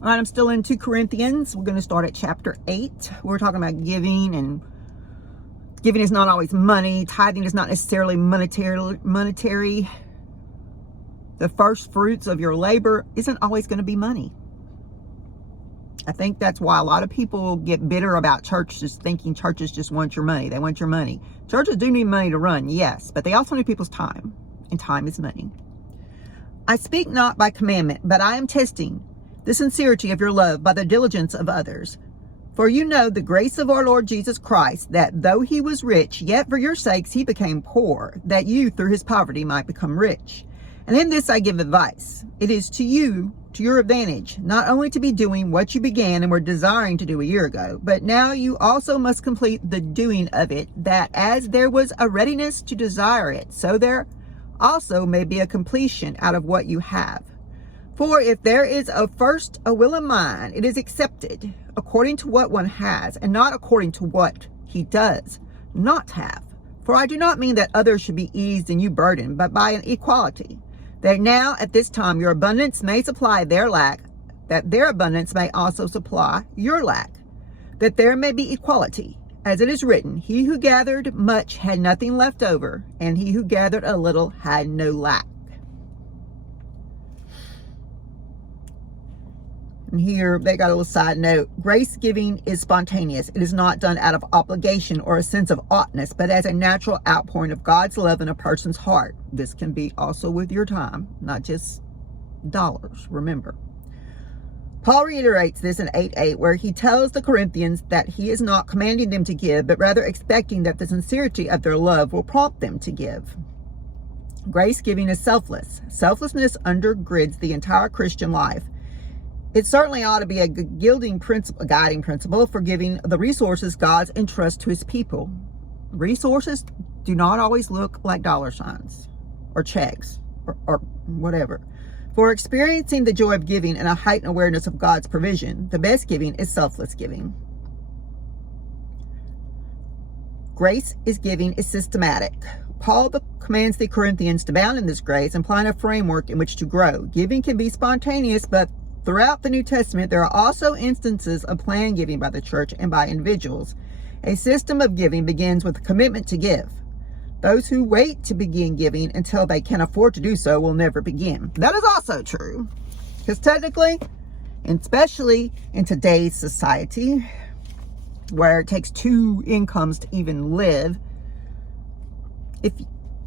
All right, I'm still in 2 Corinthians. We're going to start at chapter 8. We're talking about giving, and giving is not always money. Tithing is not necessarily monetary. The first fruits of your labor isn't always going to be money. I think that's why a lot of people get bitter about churches, thinking churches just want your money. They want your money. Churches do need money to run, yes, but they also need people's time, and time is money. I speak not by commandment, but I am testing the sincerity of your love by the diligence of others. For you know the grace of our Lord Jesus Christ, that though he was rich, yet for your sakes he became poor, that you through his poverty might become rich. And in this I give advice. It is to you, to your advantage, not only to be doing what you began and were desiring to do a year ago, but now you also must complete the doing of it, that as there was a readiness to desire it, so there also may be a completion out of what you have. For if there is first a will in mind, it is accepted according to what one has, and not according to what he does not have. For I do not mean that others should be eased and you burdened, but by an equality, that now at this time your abundance may supply their lack, that their abundance may also supply your lack, that there may be equality. As it is written, he who gathered much had nothing left over, and he who gathered a little had no lack. And here they got a little side note. Grace giving is spontaneous. It is not done out of obligation or a sense of oughtness, but as a natural outpouring of God's love in a person's heart. This can be also with your time, not just dollars, remember. Paul reiterates this in 8:8, where he tells the Corinthians that he is not commanding them to give, but rather expecting that the sincerity of their love will prompt them to give. Grace giving is selfless. Selflessness undergirds the entire Christian life. It certainly ought to be a guiding principle for giving the resources God entrusts to his people. Resources do not always look like dollar signs or checks or whatever. For experiencing the joy of giving and a heightened awareness of God's provision, the best giving is selfless giving. Grace giving is systematic. Paul commands the Corinthians to abound in this grace, implying a framework in which to grow. Giving can be spontaneous, but throughout the New Testament, there are also instances of planned giving by the church and by individuals. A system of giving begins with a commitment to give. Those who wait to begin giving until they can afford to do so will never begin. That is also true. Because technically, and especially in today's society, where it takes 2 incomes to even live, if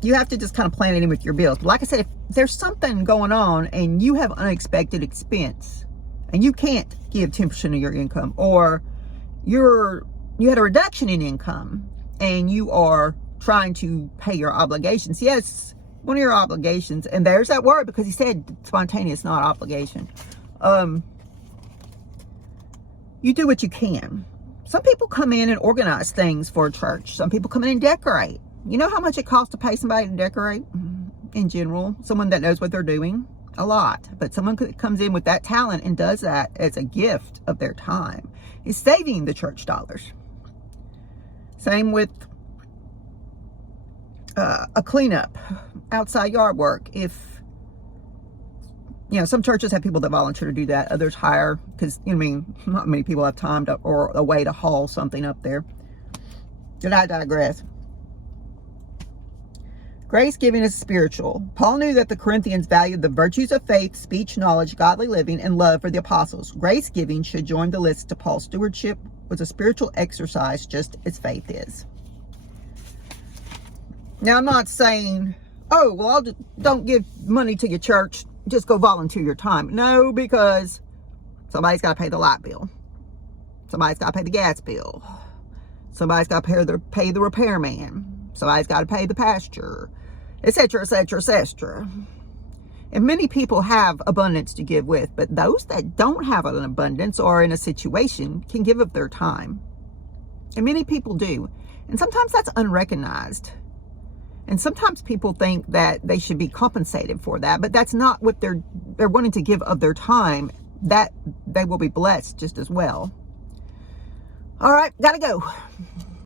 you have to just kind of plan it in with your bills. But like I said, if there's something going on and you have unexpected expense and you can't give 10% of your income, or you had a reduction in income and you are trying to pay your obligations. Yes, one of your obligations, and there's that word because he said spontaneous, not obligation. You do what you can. Some people come in and organize things for a church. Some people come in and decorate. You know how much it costs to pay somebody to decorate? In general, someone that knows what they're doing? A lot. But someone comes in with that talent and does that as a gift of their time is saving the church dollars. Same with a cleanup, outside yard work. If, some churches have people that volunteer to do that. Others hire, because, not many people have time or a way to haul something up there. Did I digress? Grace giving is spiritual. Paul knew that the Corinthians valued the virtues of faith, speech, knowledge, godly living, and love for the apostles. Grace giving should join the list to Paul's stewardship was a spiritual exercise, just as faith is. Now, I'm not saying, oh, well, don't give money to your church. Just go volunteer your time. No, because somebody's got to pay the light bill. Somebody's got to pay the gas bill. Somebody's got to pay the repairman. Somebody's got to pay the pastor, etc., etc., etc. And many people have abundance to give with, but those that don't have an abundance or in a situation can give of their time. And many people do. And sometimes that's unrecognized. And sometimes people think that they should be compensated for that, but that's not what they're wanting to give of their time. That they will be blessed just as well. All right, gotta go.